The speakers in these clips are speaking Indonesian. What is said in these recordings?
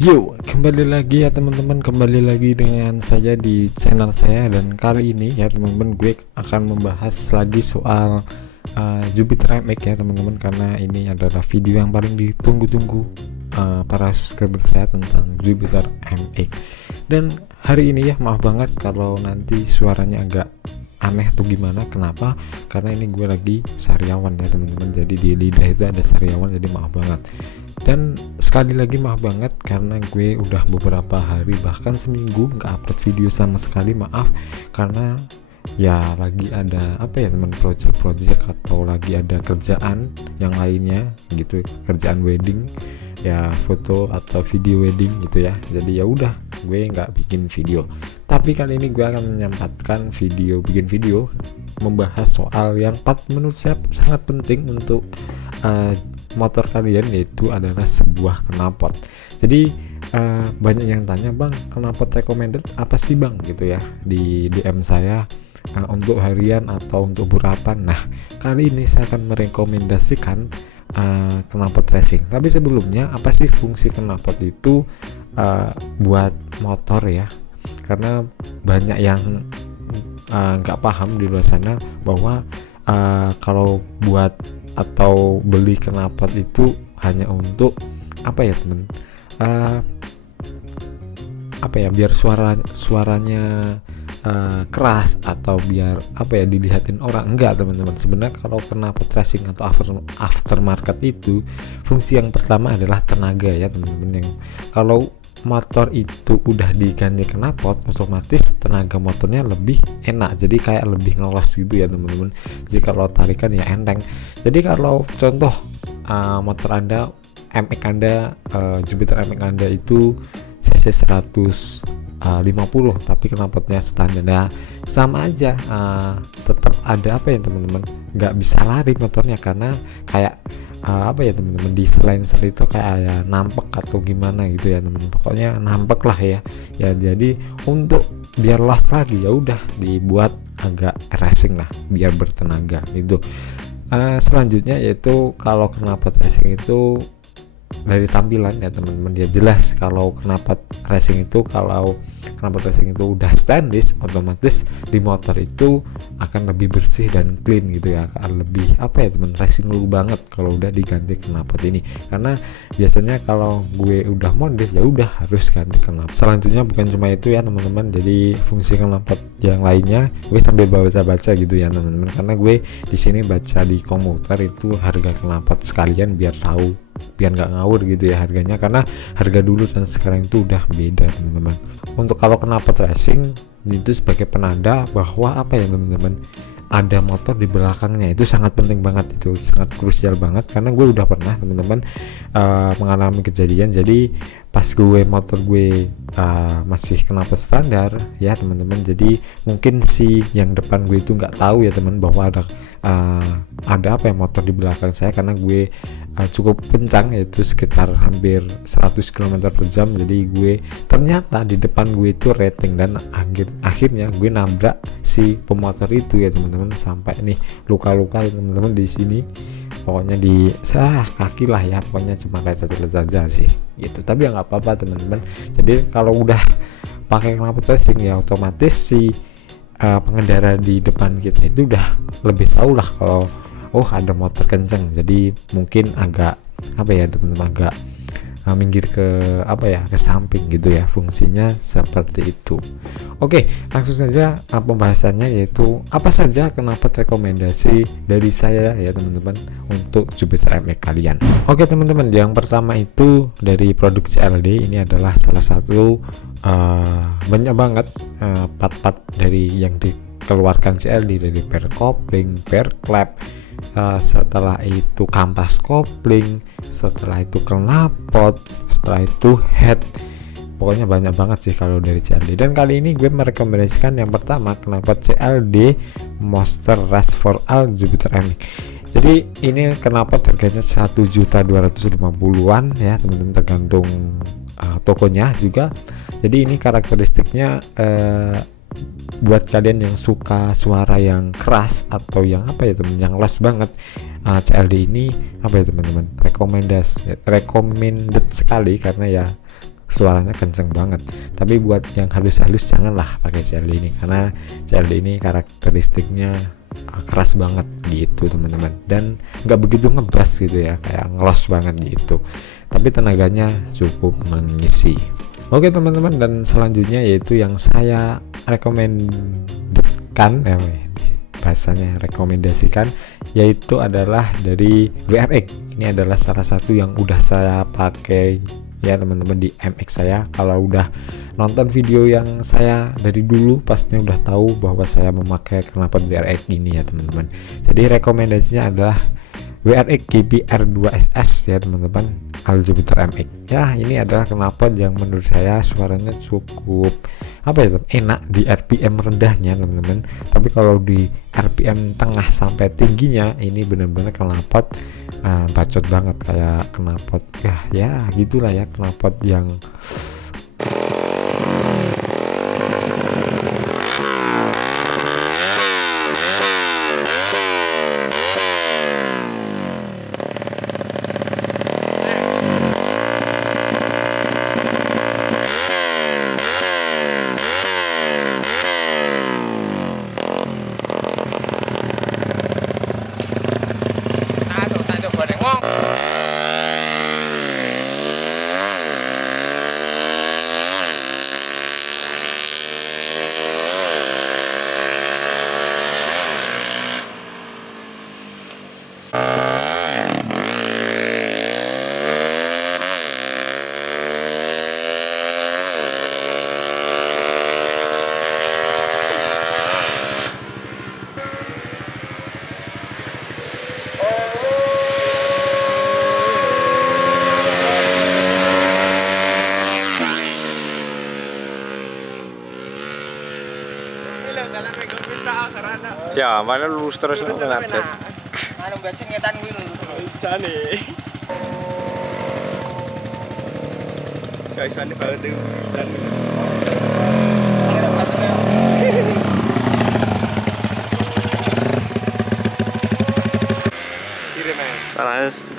Yuk, kembali lagi ya teman-teman, kembali lagi dengan saya di channel saya. Dan kali ini ya teman-teman, gue akan membahas lagi soal Jupiter MX ya teman-teman, karena ini adalah video yang paling ditunggu-tunggu para subscriber saya tentang Jupiter MX. Dan hari ini ya, maaf banget kalau nanti suaranya agak aneh atau gimana. Kenapa? Karena ini gue lagi sariawan ya teman-teman, jadi di lidah itu ada sariawan, jadi maaf banget. Dan sekali lagi maaf banget karena gue udah beberapa hari, bahkan seminggu nggak upload video sama sekali. Maaf karena ya lagi ada teman, project atau lagi ada kerjaan yang lainnya gitu, kerjaan wedding ya, foto atau video wedding gitu ya. Jadi ya udah, gue nggak bikin video. Tapi kali ini gue akan menyempatkan bikin video membahas soal yang menurut saya sangat penting untuk motor kalian, yaitu adalah sebuah knalpot. Jadi banyak yang tanya, bang, knalpot recommended apa sih bang, gitu ya, di DM saya untuk harian atau untuk burapan. Nah, kali ini saya akan merekomendasikan knalpot racing. Tapi sebelumnya, apa sih fungsi knalpot itu buat motor ya? Karena banyak yang nggak paham di luar sana bahwa kalau buat atau beli knalpot itu hanya untuk teman, biar suaranya keras, atau biar dilihatin orang. Enggak teman-teman, sebenarnya kalau knalpot racing atau aftermarket itu fungsi yang pertama adalah tenaga ya teman-teman. Yang kalau motor itu udah diganti knalpot, otomatis tenaga motornya lebih enak, jadi kayak lebih ngelos gitu ya teman-teman. Jadi kalau tarikan ya enteng. Jadi kalau contoh motor Anda, MX Anda, Jupiter MX Anda itu cc 150 tapi knalpotnya standar, nah sama aja, tetap ada teman-teman, nggak bisa lari motornya karena kayak teman-teman, di selain itu kayak nampek atau gimana gitu ya teman-teman, pokoknya nampek lah ya. Jadi untuk biar los lagi ya udah dibuat agak racing lah, biar bertenaga gitu. Selanjutnya yaitu kalau knalpot racing itu dari tampilan ya teman-teman, dia jelas. Kalau knalpot racing itu udah stainless, otomatis di motor itu akan lebih bersih dan clean gitu ya, akan lebih teman, racing lu banget kalau udah diganti knalpot ini. Karena biasanya kalau gue udah modif ya udah harus ganti knalpot. Selanjutnya bukan cuma itu ya teman-teman, jadi fungsi knalpot yang lainnya gue sambil baca-baca gitu ya teman-teman, karena gue di sini baca di komputer itu harga knalpot sekalian biar tahu, biar nggak ngawur gitu ya harganya, karena harga dulu dan sekarang itu udah beda teman-teman. Untuk kalau knalpot racing itu sebagai penanda bahwa teman-teman, ada motor di belakangnya, itu sangat penting banget, itu sangat krusial banget. Karena gue udah pernah teman-teman mengalami kejadian. Jadi pas motor gue masih knalpot standar ya teman-teman, jadi mungkin si yang depan gue itu nggak tahu ya teman, bahwa ada motor di belakang saya, karena gue cukup kencang, yaitu sekitar hampir 100 km/jam. Jadi gue ternyata di depan gue itu rating, dan akhirnya gue nabrak si pemotor itu ya teman-teman, sampai nih luka-luka ya teman-teman di sini, pokoknya di kaki lah ya, pokoknya cuma lecet-lecet aja sih gitu. Tapi ya nggak apa-apa teman-teman. Jadi kalau udah pakai knalpot racing ya otomatis si pengendara di depan kita itu udah lebih tahu lah kalau ada motor kenceng. Jadi mungkin agak teman-teman, agak minggir ke ke samping gitu ya, fungsinya seperti itu. Oke, langsung saja pembahasannya, yaitu apa saja knalpot rekomendasi dari saya ya teman-teman untuk Jupiter MX kalian. Oke teman-teman, yang pertama itu dari produk CLD. Ini adalah salah satu banyak banget part-part dari yang dikeluarkan CLD, dari pair kopling, pair klep, setelah itu kampas kopling, setelah itu knalpot, setelah itu head. Pokoknya banyak banget sih kalau dari CLD. Dan kali ini gue merekomendasikan yang pertama knalpot CLD Monster Rush for All Jupiter MX. Jadi ini knalpot harganya 1.250.000-an ya teman-teman, tergantung tokonya juga. Jadi ini karakteristiknya buat kalian yang suka suara yang keras atau yang teman, yang los banget, CLD ini teman-teman, recommended sekali, karena ya suaranya kenceng banget. Tapi buat yang halus-halus janganlah pakai CLD ini, karena CLD ini karakteristiknya keras banget gitu teman-teman, dan nggak begitu ngebas gitu ya, kayak ngelos banget gitu, tapi tenaganya cukup mengisi. Oke teman-teman, dan selanjutnya yaitu yang saya rekomendasikan, bahasanya rekomendasikan, yaitu adalah dari WRX. Ini adalah salah satu yang udah saya pakai ya teman-teman di MX saya. Kalau udah nonton video yang saya dari dulu pastinya udah tahu bahwa saya memakai knalpot WRX ini ya teman-teman. Jadi rekomendasinya adalah WRX GBR2SS ya teman-teman, All Jupiter MX. Ya, ini adalah knalpot yang menurut saya suaranya cukup enak di RPM rendahnya teman-teman. Tapi kalau di RPM tengah sampai tingginya ini benar-benar knalpot bacot banget, kayak knalpot ya gitulah ya, knalpot yang ya, mana lurus terus nih update. Anu beceng ngetan kuwi lho. Jane. Guys, ane banget dan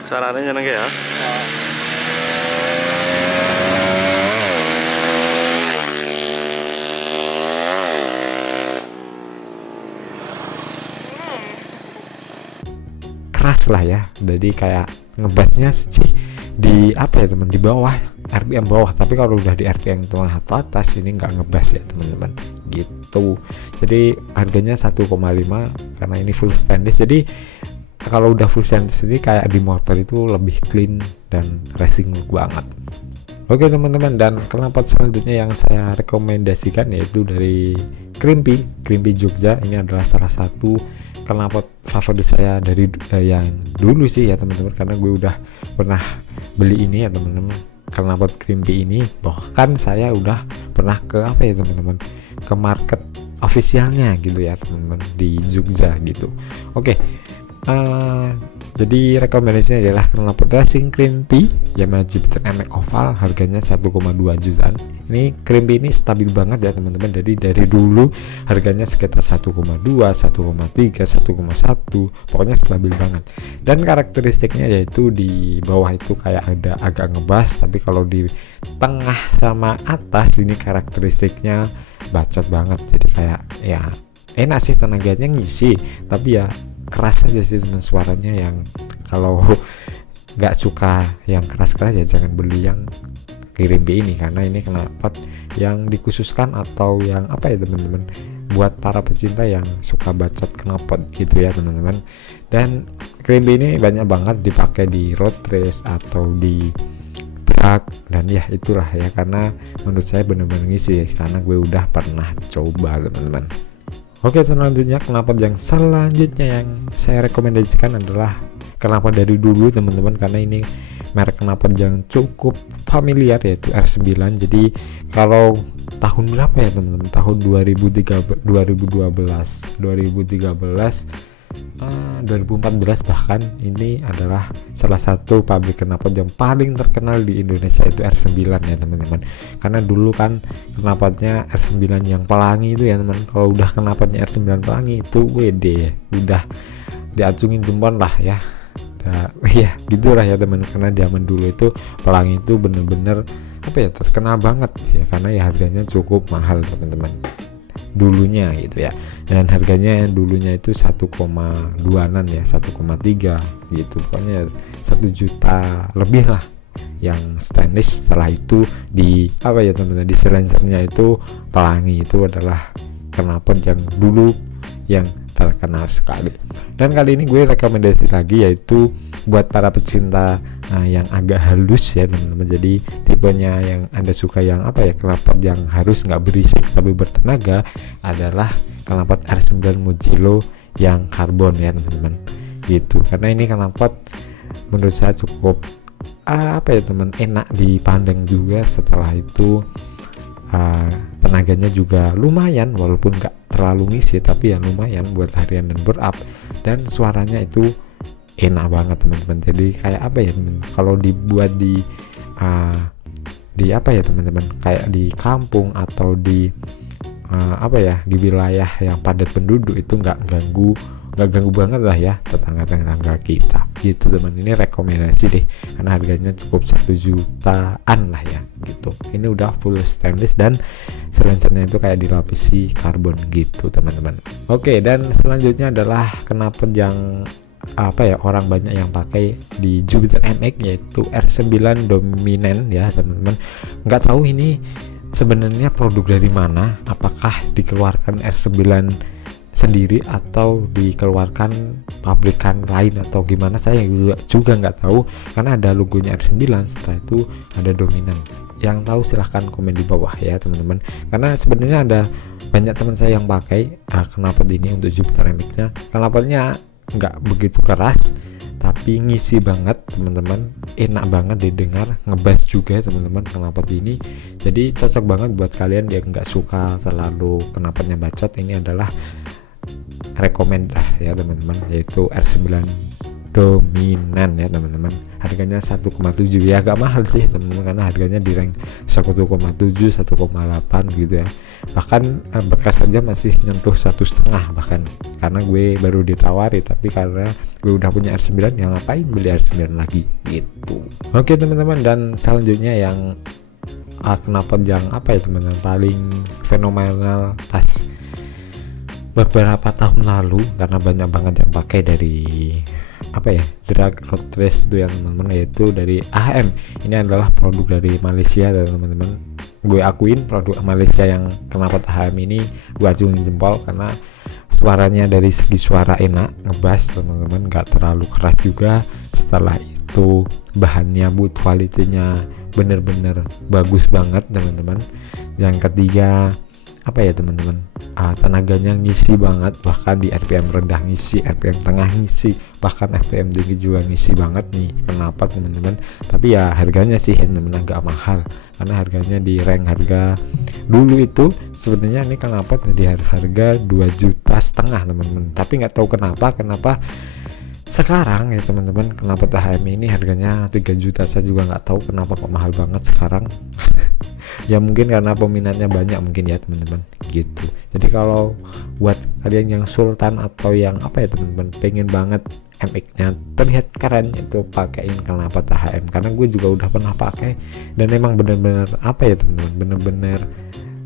sarane nyeneng ya. keras lah ya, jadi kayak ngebasnya sih di teman, di bawah RPM bawah, tapi kalau udah di RPM tengah atau atas ini nggak ngebas ya teman-teman gitu. Jadi harganya 1,5 karena ini full stainless. Jadi kalau udah full stainless ini kayak di motor itu lebih clean dan racing banget. Oke teman-teman, dan knalpot selanjutnya yang saya rekomendasikan yaitu dari Krimpy Jogja. Ini adalah salah satu knalpot favorit saya dari yang dulu sih ya teman-teman, karena gue udah pernah beli ini ya teman-teman, knalpot Krimpy ini. Bahkan saya udah pernah ke teman-teman, ke market officialnya gitu ya teman-teman di Jogja gitu. Oke, jadi rekomendasinya adalah knalpot racing Krimpy Yamaha Jupiter MX Oval, harganya 1,2 jutaan. Ini Krimpy ini stabil banget ya teman-teman, jadi dari dulu harganya sekitar 1,2, 1,3, 1,1, pokoknya stabil banget. Dan karakteristiknya yaitu di bawah itu kayak ada agak ngebas, tapi kalau di tengah sama atas ini karakteristiknya bacot banget, jadi kayak ya enak sih, tenaganya ngisi, tapi ya keras aja sih teman suaranya. Yang kalau nggak suka yang keras-keras ya jangan beli yang Krimpy ini, karena ini knalpot yang dikhususkan atau yang teman-teman, buat para pecinta yang suka bacot knalpot gitu ya teman-teman. Dan Krimpy ini banyak banget dipakai di road race atau di truck, dan ya itulah ya, karena menurut saya benar-benar ngisi karena gue udah pernah coba teman-teman. Oke, selanjutnya knalpot yang selanjutnya yang saya rekomendasikan adalah knalpot dari dulu teman-teman, karena ini merek knalpot yang cukup familiar yaitu R9. Jadi kalau tahun berapa ya teman-teman, tahun 2013 2014 bahkan, ini adalah salah satu pabrik knalpot yang paling terkenal di Indonesia itu R9 ya teman-teman. Karena dulu kan knalpotnya R9 yang pelangi itu ya teman, kalau udah knalpotnya R9 pelangi itu WD, udah diacungin jempol lah ya. Ya gitulah ya teman, karena zaman dulu itu pelangi itu bener-bener apa ya, terkenal banget ya, karena ya harganya cukup mahal teman-teman dulunya gitu ya. Dan harganya dulunya itu 1,2an ya, 1,3 gitu, pokoknya 1 juta lebih lah yang stainless. Setelah itu di apa ya teman-teman, di silencernya itu pelangi. Itu adalah knalpot yang dulu yang terkenal sekali. Dan kali ini gue rekomendasi lagi, yaitu buat para pecinta yang agak halus ya teman-teman. Jadi tipenya yang Anda suka yang apa ya, knalpot yang harus nggak berisik tapi bertenaga, adalah knalpot R9 Mugello yang karbon ya teman-teman gitu. Karena ini knalpot menurut saya cukup apa ya teman, enak dipandang juga. Setelah itu tenaganya juga lumayan, walaupun nggak terlalu ngisi, tapi ya lumayan buat harian dan berup. Dan suaranya itu enak banget teman-teman. Jadi kayak apa ya teman, kalau dibuat di apa ya teman-teman, kayak di kampung atau di apa ya, di wilayah yang padat penduduk, itu nggak ganggu banget lah ya tetangga-tetangga kita gitu teman. Ini rekomendasi deh, karena harganya cukup 1 jutaan lah ya gitu. Ini udah full stainless dan silencernya itu kayak dilapisi karbon gitu teman-teman. Oke, dan selanjutnya adalah knalpot yang apa ya, orang banyak yang pakai di Jupiter MX, yaitu R9 Dominant ya teman-teman. Nggak tahu ini sebenarnya produk dari mana, apakah dikeluarkan R9 sendiri atau dikeluarkan pabrikan lain atau gimana, saya juga nggak tahu, karena ada logonya R9, setelah itu ada Dominant. Yang tahu silahkan komen di bawah ya teman-teman, karena sebenarnya ada banyak teman saya yang pakai knalpot ini untuk Jupiter MX-nya. Knalpotnya nggak begitu keras tapi ngisi banget teman-teman, enak banget didengar, ngebass juga teman-teman knalpot ini. Jadi cocok banget buat kalian yang nggak suka terlalu knalpotnya bacot. Ini adalah rekomend lah ya teman-teman, yaitu R9 Dominant ya teman-teman. Harganya 1,7 ya, agak mahal sih teman-teman, karena harganya di rank 1,7 1,8 gitu ya. Bahkan bekas aja masih nyentuh 1,5 bahkan, karena gue baru ditawari. Tapi karena gue udah punya R9, yang ngapain beli R9 lagi gitu. Oke teman-teman, dan selanjutnya yang knalpot yang apa ya teman-teman, paling fenomenal pas beberapa tahun lalu, karena banyak banget yang pakai dari apa ya, drag road race itu ya teman-teman, yaitu dari AHM. Ini adalah produk dari Malaysia teman-teman. Gue akuin produk Malaysia yang knalpot AHM ini gue acungin jempol, karena suaranya dari segi suara enak, ngebass teman-teman, gak terlalu keras juga. Setelah itu bahannya, build quality-nya bener-bener bagus banget teman-teman. Yang ketiga apa ya teman-teman, tenaganya ngisi banget, bahkan di RPM rendah ngisi, RPM tengah ngisi, bahkan RPM tinggi juga ngisi banget nih knalpot teman-teman. Tapi ya harganya sih teman-teman agak mahal, karena harganya di rank harga dulu itu sebenarnya ini knalpot di harga 2,5 juta teman-teman. Tapi nggak tahu kenapa sekarang ya teman-teman, knalpot AHM ini harganya 3 juta. Saya juga nggak tahu kenapa kok mahal banget sekarang. Ya mungkin karena peminatnya banyak mungkin ya teman-teman gitu. Jadi kalau buat kalian yang sultan atau yang apa ya teman-teman, pengen banget MX-nya terlihat keren, itu pakaiin knalpot AHM. Karena gue juga udah pernah pakai dan emang bener-bener apa ya teman-teman, bener-bener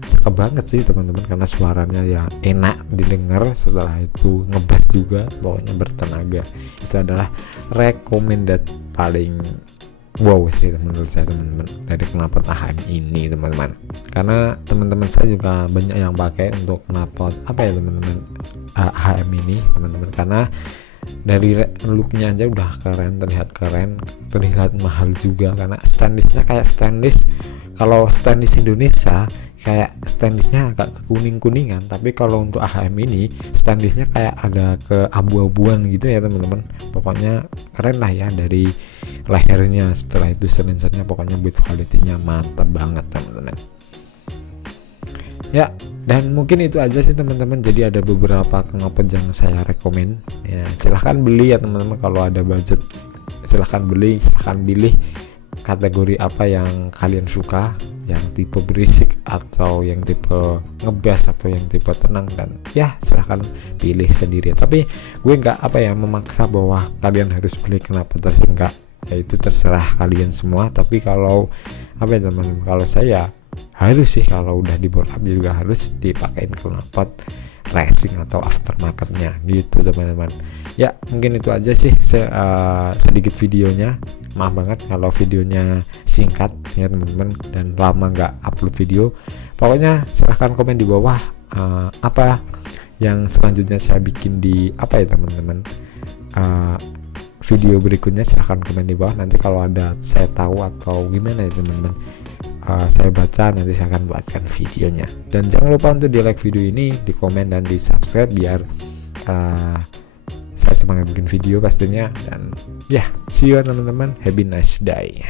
cakep banget sih teman-teman, karena suaranya ya enak didengar. Setelah itu ngebass juga, pokoknya bertenaga. Itu adalah recommended paling wow sih menurut saya teman-teman dari knalpot AHM ini teman-teman. Karena teman-teman saya juga banyak yang pakai untuk knalpot apa ya teman-teman, AHM ini teman-teman, karena dari looknya aja udah keren, terlihat mahal juga, karena stainlessnya kayak stainless. Kalau stainless Indonesia kayak stainlessnya agak kuning-kuningan, tapi kalau untuk AHM ini stainlessnya kayak ada ke abu-abuan gitu ya teman-teman. Pokoknya keren lah ya, dari lehernya, setelah itu silencernya, pokoknya build quality-nya mantap banget teman-teman ya. Dan mungkin itu aja sih teman-teman. Jadi ada beberapa knalpot yang saya rekomen ya, silahkan beli ya teman-teman. Kalau ada budget silahkan beli, silahkan pilih kategori apa yang kalian suka, yang tipe berisik atau yang tipe ngebass atau yang tipe tenang, dan ya silahkan pilih sendiri. Tapi gue nggak apa ya memaksa bahwa kalian harus beli knalpot, enggak ya itu terserah kalian semua. Tapi kalau apa ya teman-teman, kalau saya harus sih kalau udah di bore up juga harus dipakein knalpot racing atau aftermarketnya gitu teman-teman. Ya mungkin itu aja sih sedikit videonya. Maaf banget kalau videonya singkat ya teman-teman dan lama nggak upload video. Pokoknya silahkan komen di bawah apa yang selanjutnya saya bikin di apa ya teman-teman, video berikutnya. Silahkan komen di bawah, nanti kalau ada saya tahu atau gimana ya teman-teman, saya baca, nanti saya akan buatkan videonya. Dan jangan lupa untuk di like video ini, di komen dan di subscribe biar saya semangat bikin video pastinya. Dan ya, see you teman-teman, have a nice day.